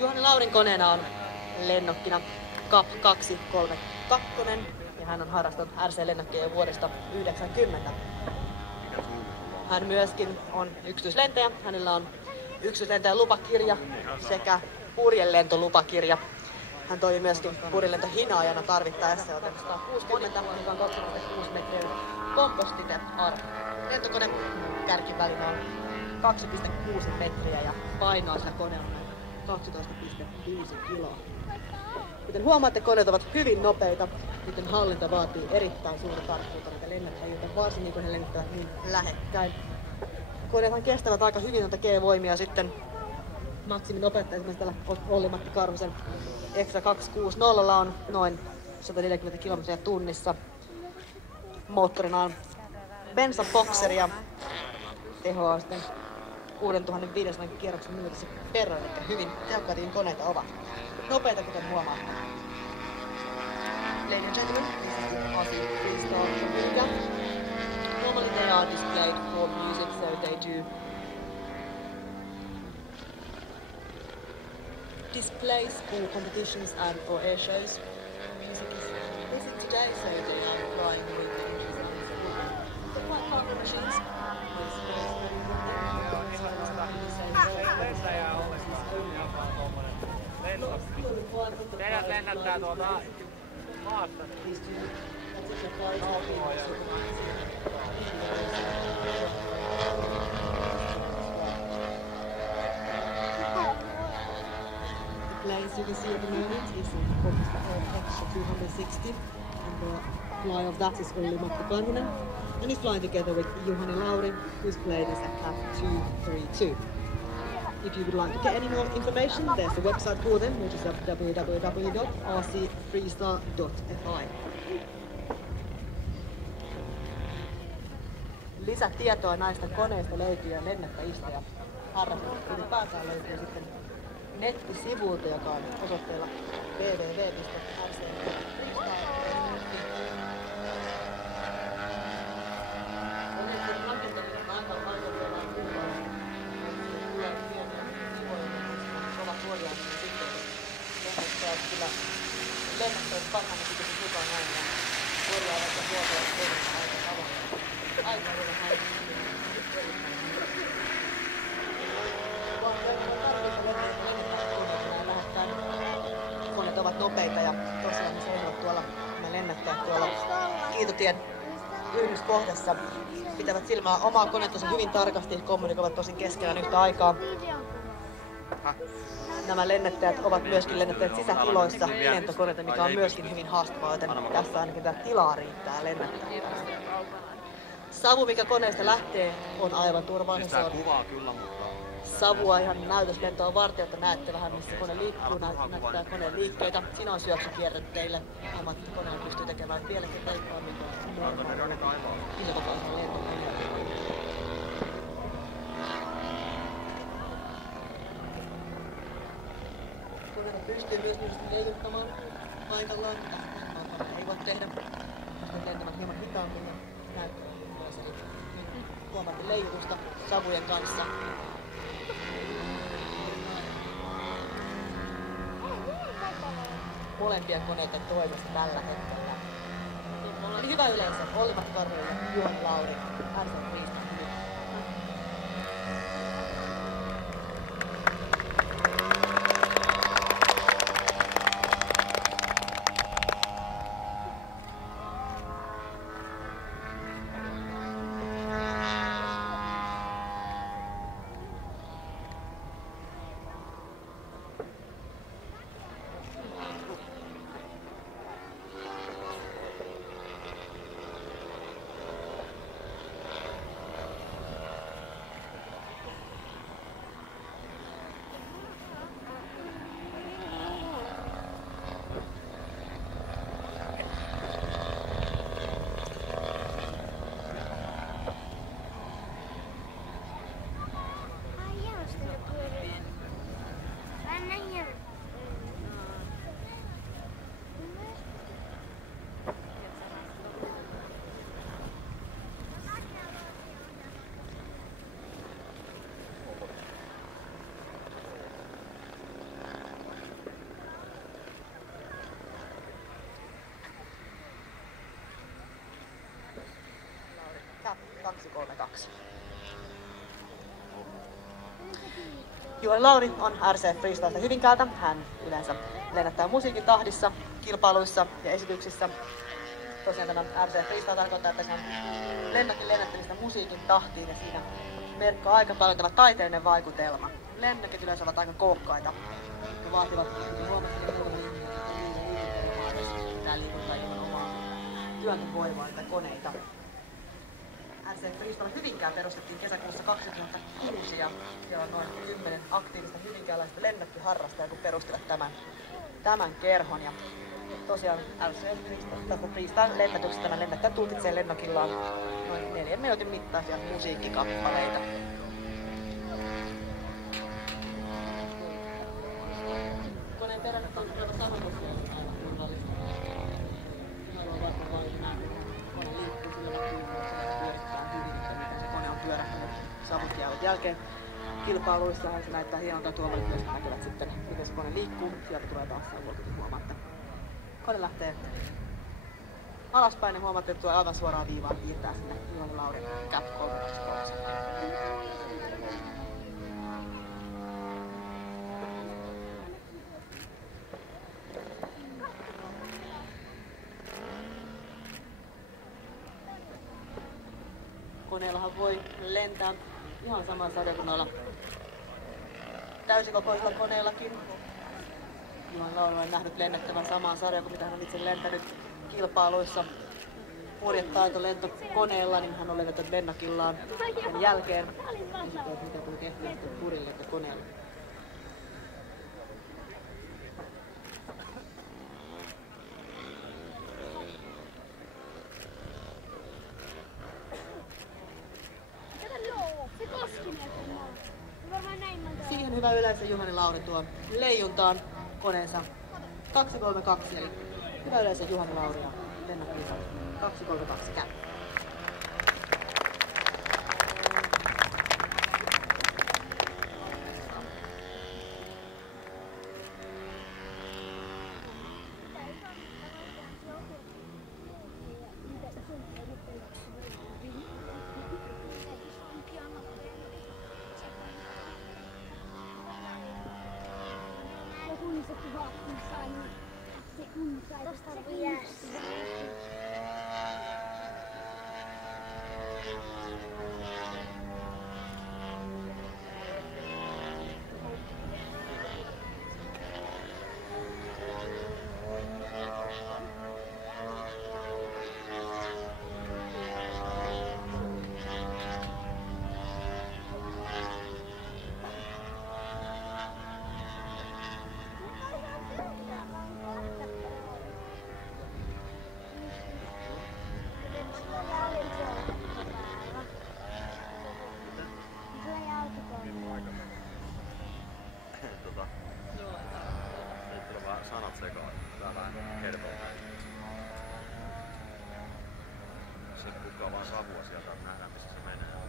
Juhani Laurin koneena on lennokkina CAP 232 ja hän on harrastanut RC-lennokkeja jo vuodesta 1990. Hän myöskin on yksityislentäjä. Hänellä on yksityislentäjän lupakirja sekä purjelentolupakirja. Hän toimii myöskin purjelentohinaajana tarvittaessa, joten 160, mikä on 26 metriä kompostite R. Lentokone kärkivälinä on 2,6 metriä ja painoa sillä koneella on 12,5 kiloa. Kuten huomaatte, koneet ovat hyvin nopeita, joten hallinta vaatii erittäin suurta tarkkuutta näitä lennättäjiltä, varsinkin kun he lentävät niin lähekkäin. Koneethan kestävät aika hyvin noita G-voimia sitten maksiminopeutta. Esimerkiksi tällä Olli-Matti Karhusen Extra 260 on noin 140 kilometriä tunnissa. Moottorina on bensabokseri ja tehoa on sitten 6500 kierroksen minuutissa per, eli hyvin tehokkaita koneita ovat. Nopeita, kuten huomaatte. Ladies and gentlemen, this is the Aussie Freestyle Amiga. Normally they are displayed for music, so they do displays for competitions and for air shows. Music is busy today, so they are flying with the They're quite powerful machines. Teidät lennättää tuolta maasta. The planes you can see at the moment is a Costa Extra 260 and the fly of that is Olli-Matti Karhunen and he's flying together with Juhani Lauri, whose plane is at CAP 232. If you would like to get any more information, there's a website for them, which is www.rcfreestyle.fi. Lisätietoa näistä koneista löytyy ja lennättäjistä ja harrastajista ylipäätään löytyy sitten nettisivuilta, joka on osoitteella www.rcfreestyle.fi. Koneiden rakentaminen on aika paljon vielä kuullaan. Kyllä lennättäjät parhaana pitäisi mukaan aina korjaavat ja huoltavat toimintaa aika tavalla. Aika vielä koneet ovat nopeita ja tosiaan ne seisovat tuolla, nämä lennättäjät tuolla Kiitotien yhdyskohdassa pitävät silmää omaa konetta hyvin tarkasti, kommunikoivat tosin keskenään yhtä aikaa. Nämä lennättäjät ovat myöskin lennättäneet sisätiloissa lentokoneita, mikä on myöskin hyvin haastavaa, joten tässä ainakin tämä tilaa riittää lennättäjille. Savu, mikä koneesta lähtee, on aivan turvallinen. Se on savua ihan näytöslentoa varten, että näette vähän missä kone liikkuu, näyttää koneen liikkeitä. Siinä on syöksykierretteille. Koneella pystyy tekemään vieläkin reippaammin kuin isokokoisella lentokoneella. Koneella pystyy myös leijuttamaan paikallaan, mutta ei voi tehdä. Pystyy lentämään hieman hitaammin ja näyttää huomaatte leijutusta savujen kanssa. Molempien koneiden toimesta tällä hetkellä. Eli hyvä yleisö, Olli-Matti Karhunen ja Juhani Lauri, RC Freestyle. Cap 232. Juhani Lauri on RC Freestylesta Hyvinkäältä. Hän yleensä lennättää musiikin tahdissa, kilpailuissa ja esityksissä. Tosiaan tämä RC Freestyle tarkoittaa, että se on lennokin lennättämistä musiikin tahtiin ja siinä merkkaa aika paljon tämä taiteellinen vaikutelma. Lennokit yleensä ovat aika kookkaita ja vaativat huomattavasti pitää liikuttaa ilman omaa työntövoimaa koneita. RC Freestyle Hyvinkään perustettiin kesäkuussa 2006 ja siellä on noin 10 aktiivista hyvinkääläistä lennokkiharrastajaa, kun perustivat tämän kerhon. Ja tosiaan RC Freestyle lennätyksessä tämä lennättäjä tulkitsee lennokillaan noin 4 minuutin mittaisia musiikkikappaleita. Koneen perässä on tuleva sanotus aivan turvallista. Kone liikkuu sillä pyörittää hyvin, että miten se kone on pyörähtänyt savukijäävän jälkeen. Kilpailuissahan se näyttää hienolta, tuolla myös näkevät sitten, miten se kone liikkuu. Sieltä tulee taas savukki, huomaatte. Kone lähtee alaspäin ja huomaatte, että tulee aivan suoraan viivaan piirtää sinne Juhani Laurin Cap 322. Koneellahan voi lentää ihan saman sarjan kuin noilla täysikokoisilla koneillakin. Juhani Lauri on nähnyt lennettävän samaan sarjaan kuin mitä hän on itse lentänyt kilpailuissa. Purjetaito lentokoneella, niin hän on lennättänyt lennokillaan sen jälkeen. Ja sitten mitä tuli tehtyä sitten purjelentokoneella. Siihen hyvä yleensä Juhani Lauri tuo leijuntaan koneensa 232, eli hyvä yleensä Juhani Lauri ja lennokkiisa 232 Cap. Sanat sekaan. Tää vähän kertoo. Se pukkaa vaan savua sieltä, nähdään missä se menee.